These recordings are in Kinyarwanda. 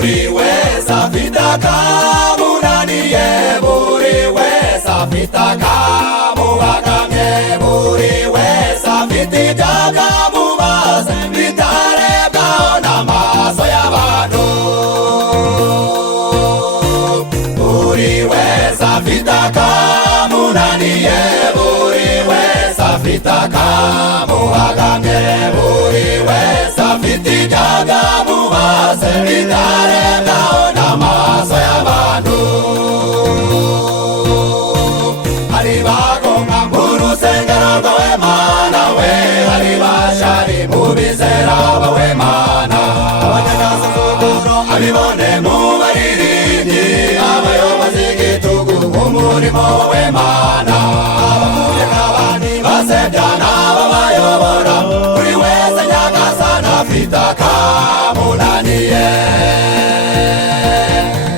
buri wese afite akamunaniye, buri wese afite akamubagamye, buri wese afite ibyakamubaza bitarebwaho n'amaso y'abantu. Buri wese afite akamunaniye, buri wese afite akamubagamye, buri wese afite ibyakamubaza bitarebwaho n'amaso y'abantu. Hari bagomba mu rusengero rwawe Mana we, hari bashari mu bizera bawe Mana, abanyagasuzuguro abibone mu baririmbyi, abayobozi igitugu mu murimo wawe Mana, abakuye n'abandi basebya n'ababayobora, buri wese Nyagasani afite akamunaniye.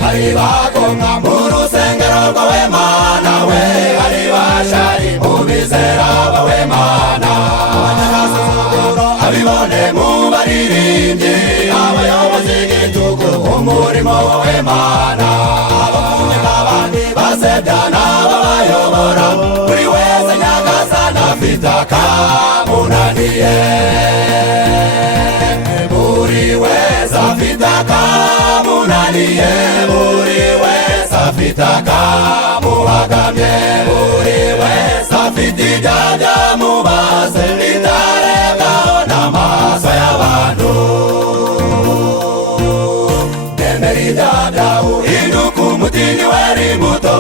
Hari bagomba mu rusengero rwawe Mana we, hari bashari mu bizera bawe Mana, abanyagasuzuguro abibone mu baririmbyi, abayobozi igitugu mu murimo wawe Mana, abakuye n'abandi basebya n'ababayobora, buri wese Nyagasani afite akamunaniye. Buri wese afite akamunaniye, buri wese afite akamubagamye, buri wese afite ibyakamubaza bitarebwaho n'amaso y'abantu. Emera ibyaha byawe uhinduke umutini wera imbuto,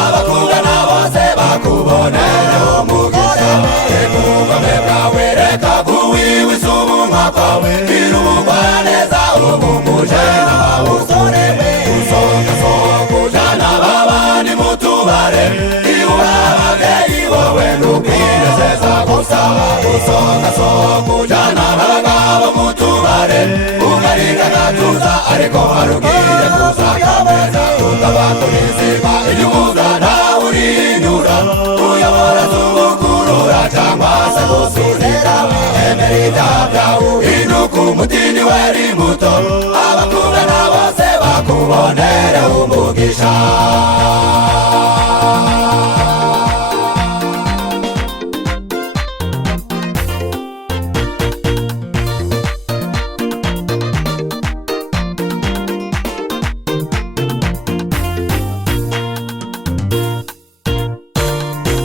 abakugana bose bakubonereho umugisha. Reka ubugome bwawe, reka kuwiwisa ubumwa bwawe, gira ubugwaneza ubumuje n'abawusore we. Usohoka sohoka ujana babandi mu tubare, iyo uri ababyeyi wowe ntukwinezeza gusa. Usohoka sohoka ujana abagabo mu tubare, ukarika gatuza ariko harugiye kuza kameza. Utabatunizirwa inyuguza ntawe urinyura, uyobora z'umukurura cyangwa se gusunika. Emera ibyaha byawe uhinduke umutini wera imbuto, abakugana bose bakubonereho umugisha.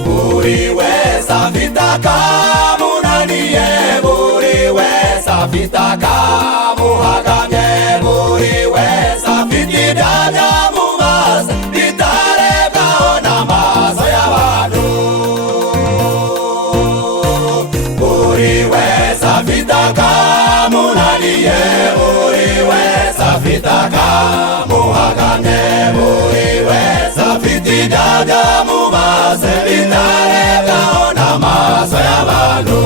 Buri wese afite akamunaniye, buri wese afite akamuhagamye, buri wese afite ibyakamubaza bitarebwaho n'amaso y'abantu. Buri wese afite akamunaniye, buri wese afite akamuhagamye, buri wese afite ibyakamubaza bitarebwaho n'amaso y'abantu.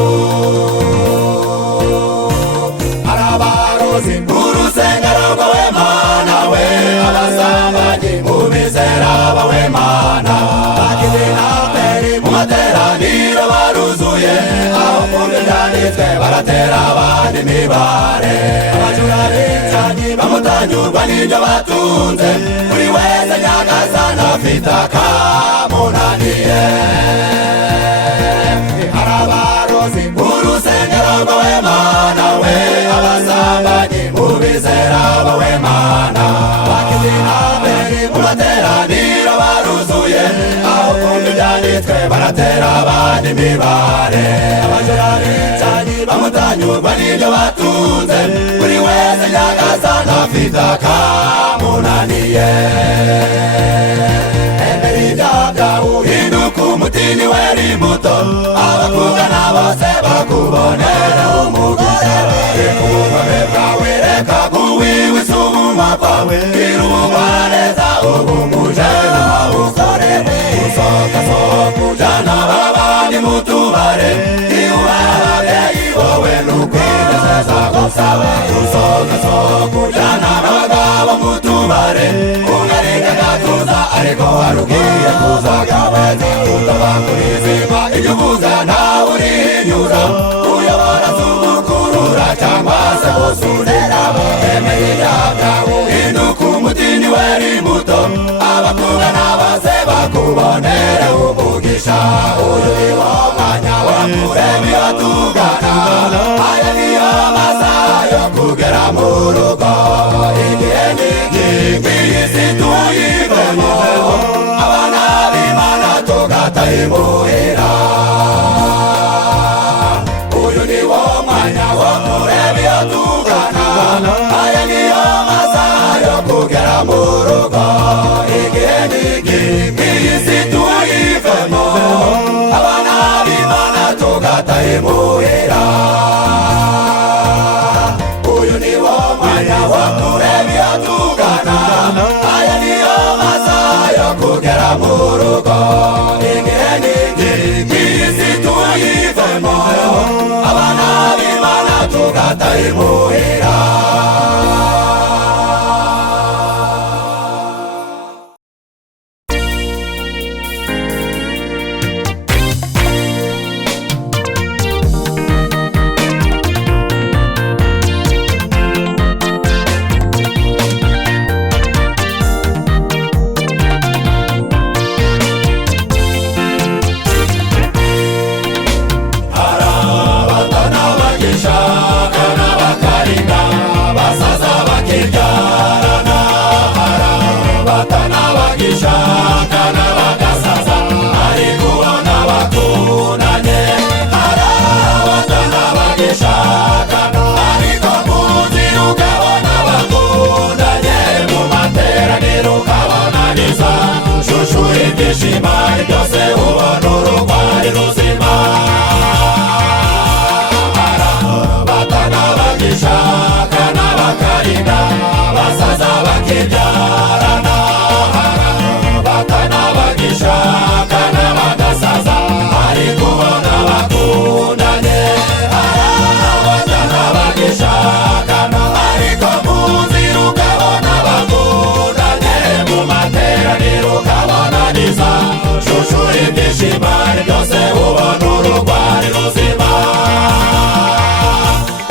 Hari abarozi mu rusengero rwawe Mana we, abasambanyi mu bizera bawe Mana, bakize n'abaperi mu materaniro baruzuye, aho kumva ibyanditswe baratera abandi imibare. Abajura b'incanyi bamutanyurwa n'ibyo batunze, buri wese Nyagasani afite akamunaniye. Hari abarozi mu rusengero rwawe Mana we, abasambanyi mu bizera bawe Mana, bakize n'abaperi mu materaniro baruzuye, aho kumva ibyanditswe baratera abandi imibare. Abajura b'incanyi bamutanyurwa n'ibyo batunze, buri wese Nyagasani afite akamunaniye. Emera ibyaha byawe uhinduke umutini wera imbuto, abakugana bose bakubonereho umugisha. Reka ubugome bwawe, reka kuwiwisa ubumwa bwawe, gira ubugwaneza ubumuje n'abawusore we. Usohoka sohoka ujana babandi mu tubare, iyo uri ababyeyi wowe ntukwinezeza gusa. Usohoka sohoka ujana abagabo mu tubare, ukarika gatuza ariko harugiye kuza kameza. Utabakurizirwa ibyo uvuga ntawe urihinyura, uyobora z'umukurura cyangwa se gusurira. Emera ibyaha byawe rugo igihe n'igihe isi tuyivemo abana b'Imana tugataha imuhira uyu ni wo mwanya wo kureba iyo tugana aya niyo masaha yo kugera mu rugo igihe n'igihe isi tuyivemo abana b'Imana tugataha imuhira uyu ni wo mwanya wo kureba iyo tugana aya niyo masaha yo kugera mu rugo igihe n'igihe isi tuyivemo abana b'Imana tugataha imuhira ibyishimo byose ubona urugwari ruzima batana bagishaka n'abakarinda basaza bakibyarana batana bagishaka n'abagasaza ariko ubona bakundanye batana bagishaka ariko mu nzira ukabona bakundanye mu materaniro ukabona niza shushu ibyishimo byose ubona urugwari ruzima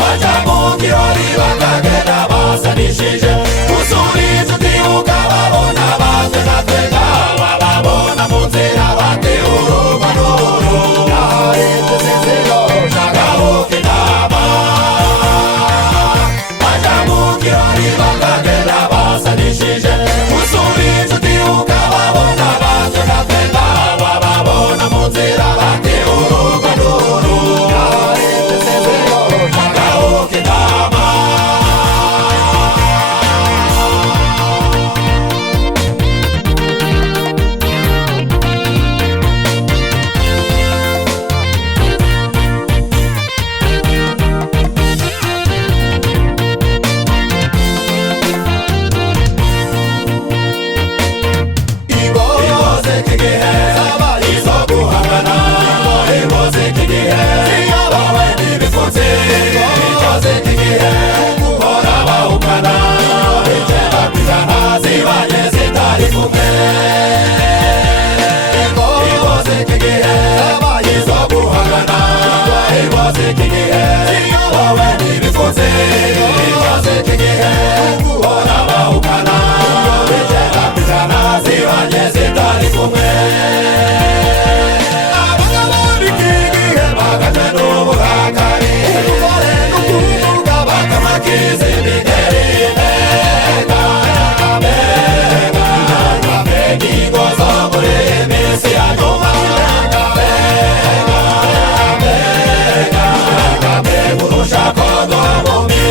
baca mu kirori bakagenda basanishije usuriza utibuka babona batwegatwega bababona mu nzira bati urugo n'uru nahetse sinziro shagaruka inama baca mu kirori bakagenda basanishije usuriza utibuka babona batwegatwega bababona mu nzira bati urugo n'uru nahetse sinziro shagaruka inama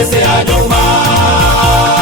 Ese año más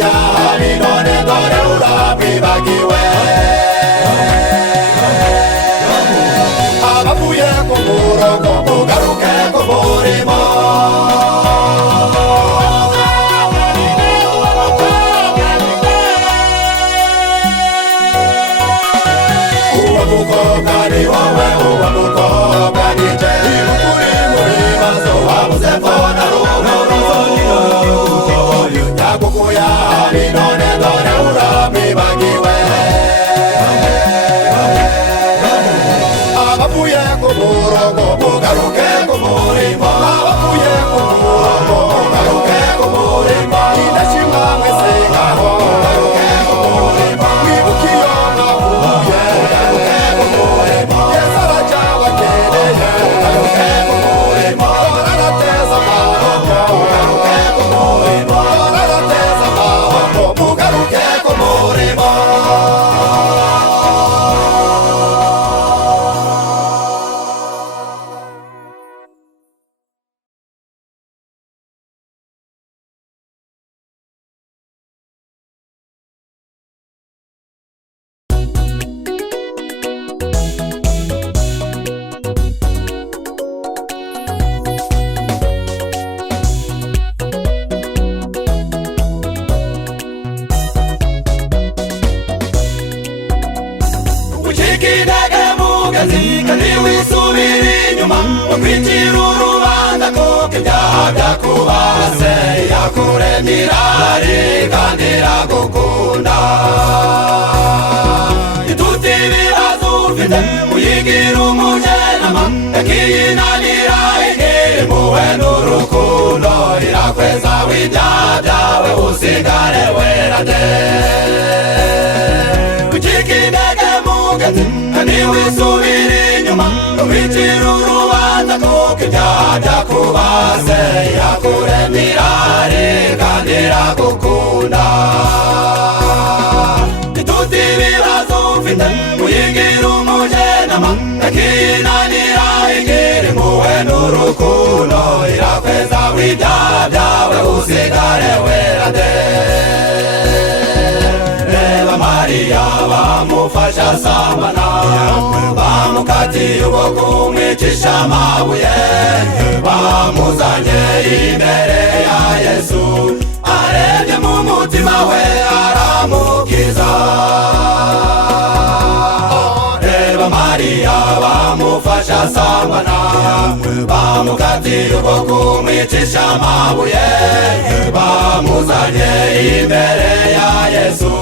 yagukuye ahari none dore uramwibagiwe. Abavuye ku murongo mugaruke ku murimo. Uwo mukobwa ni wowe, uwo mukobwa ni je. Uri mu bibazo wabuze mbona rumuri. Yagukuye ahari none dore uramwibagiwe. Abavuye ku murongo mugaruke ku murimo. Abavuye ku murongo mugaruke ku murimo. Indashimwa mwese ngaho mugaruke ku murimo. Mwibuke iyo mwavuye mugaruke ku murimo. Yesu aracyabakeneye mugaruke ku murimo. Arateza amaboko mugaruke ku murimo. Arateza amaboko mugaruke ku murimo. Ukikidege mugezi kandi wisubira inyuma, ukwitira urubanza kuko ibyaha byakubase. Yakuremye irari kandi iragukunda. Ituti ibibazo ufite uyigira umujenama, yakiyinanira igira impuhwe n'urukundo. Irakweza w'ibyaha byawe usigare wera de. Ukikidege mugezi kandi wisubira inyuma, ukwitira urubanza kuko ibyaha byakubase. Yakuremye irari kandi iragukunda. Ituti ibibazo ufite uyigira umujenama, yakiyinanira igira impuhwe n'urukundo. Irakweza w'ibyaha byawe usigare wera de. Reba Mariya bamufasha asambana, bamukatiye ukuboko kumwicisha amabuye. Bamuzanye imbere ya Yesu, arebye mu mutima we aramukiza. Reba Mariya bamufasha asambana, bamukatiye ukuboko kumwicisha amabuye. Bamuzanye imbere ya Yesu,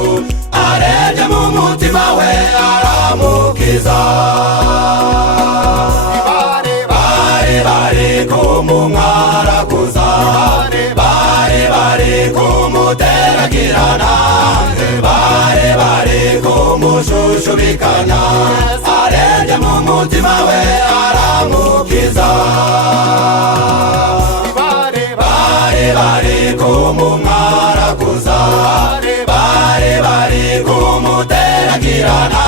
arebye mu mutima we aramukiza. Bari kumumwaraguza, bari kumuteragirana, bari kumushushubikanya. Arebye mu mutima we aramukiza. Bari kumumwaraguza, bari kumuteragirana,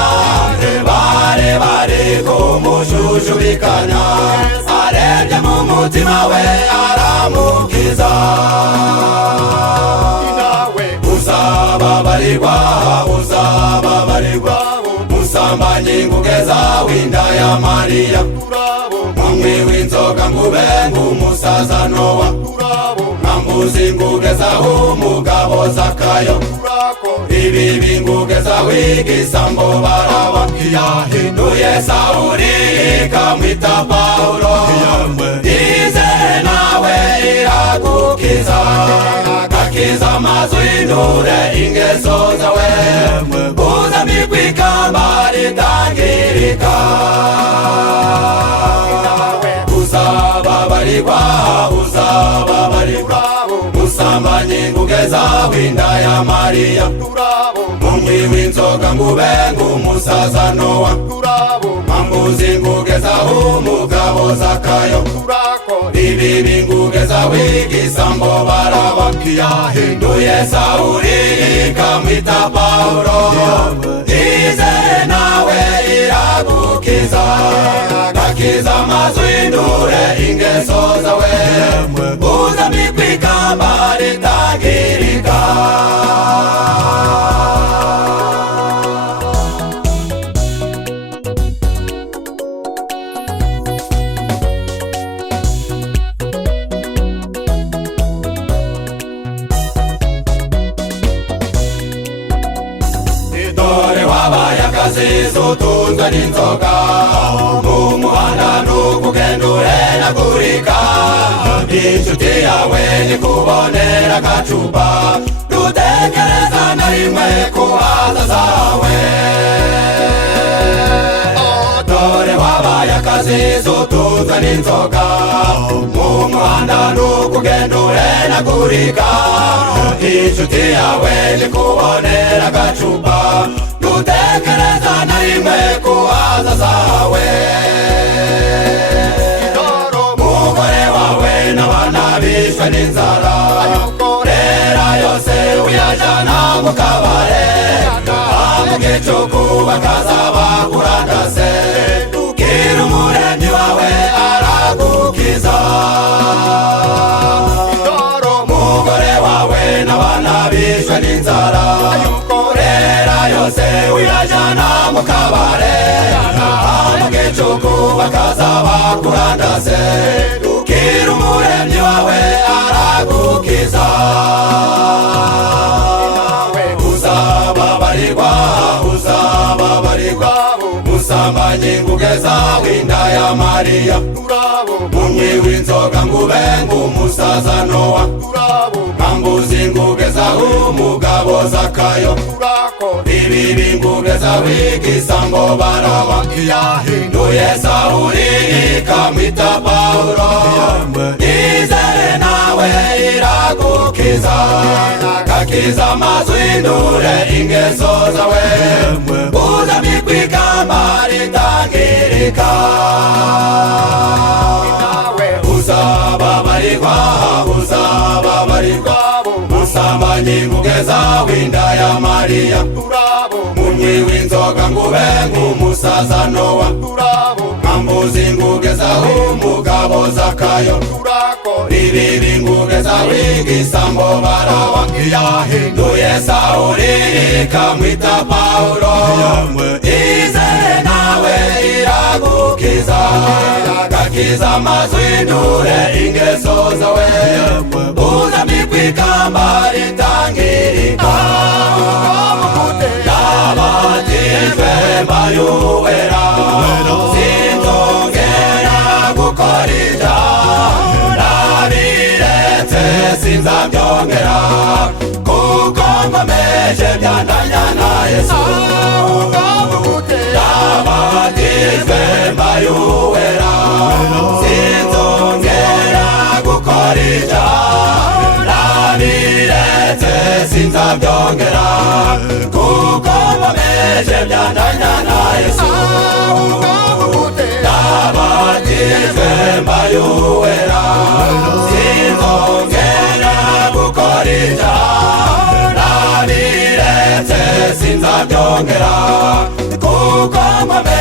bari kumushushushubikanya. Arebye mu mutima we aramukiza. Uzababarirwa, uzababarirwa, musambanyi ngugeza w'inda ya Mariya. Munywi w'inzoga ngube ng'umusaza Nowa, mwambuzi ngugezaho umugabo Zakayo. Ibibi ngugezaho igisambo Baraba. Yahinduye Sawuli ikamwita Pawulo. Izere nawe iragukiza, gakiza amazu y'indure ingeso zawe. Uzambikwa ikamba ritangirika. Uzababarirwa, uzababarirwa, musambanyi ngugezaho inda ya Mariya. Munywi w'inzoga ngube ng'umusaza Nowa, mwambuzi ngugezaho umugabo Zakayo. Ibibi ngugezaho igisambo Baraba. Yahinduye Sawuli ikamwita Pawulo. Izere nawe iragukiza, gakiza amazu y'indure ingeso zawe. Uzambikwa ikamba ritangirika. y'akazizo utunzwe n'inzoga mu muhanda n'ukugenda uhenagurika inshuti yawe nikubonera agacupa dutekereza na rimwe ku hazaza hawe dore wabaye akazizo utunzwe n'inzoga mu muhanda n'ukugenda uhenagurika inshuti yawe nikubonera agacupa dutekereza na rimwe ku hazaza hawe umugore wawe n'abana bishwe n'inzara rera yose uyajana mu kabare mu gicuku bakaza bakurandase bwira umuremyi wawe aragukiza umugore wawe n'abana bishwe n'inzara rera yose uyajana mu kabare mu gicuku bakaza bakurandase bwira umuremyi wawe aragukiza uzababarirwa uzababarirwa musambanyi ngugeza w'inda ya Mariya mumyi w'inzoga ngube ng'umusaza Nowa nkambuzi ngugeza umugabo Zakayo ibibi ngugeza w'igisambo Baraba yahinduye Sawuli ikamwita Pawulo izere nawe iragukiza gakiza amazwindure ingeso zawe uzambikwa ikamba ritangirika uzababarirwa uzababarirwa musambanyi ngugeza w'inda ya Mariya mumyi w'inzoga ngube ng'umusaza Nowa nkambuzi ngugeza umugabo Zakayo ibibi ngugeza w'igisambo Baraba yahinduye Sawuli ikamwita Pawulo izere nawe iragukiza gakiza amazwindure ingeso zawe uzambikwa ikamba ritangirika yabatijwe mbayuwera sinzongera gukora ibyaha sinzabyongera kuko nkomeje byandanya na Yesu yabatijwe mbayuwera sinzongera gukora ibyaha nabiretse sinzabyongera kuko nkomeje byandanya na Yesu yabatijwe mbayuwera sinzongera gukora ibyaha nabiretse sinzabyongera kuko nkomeje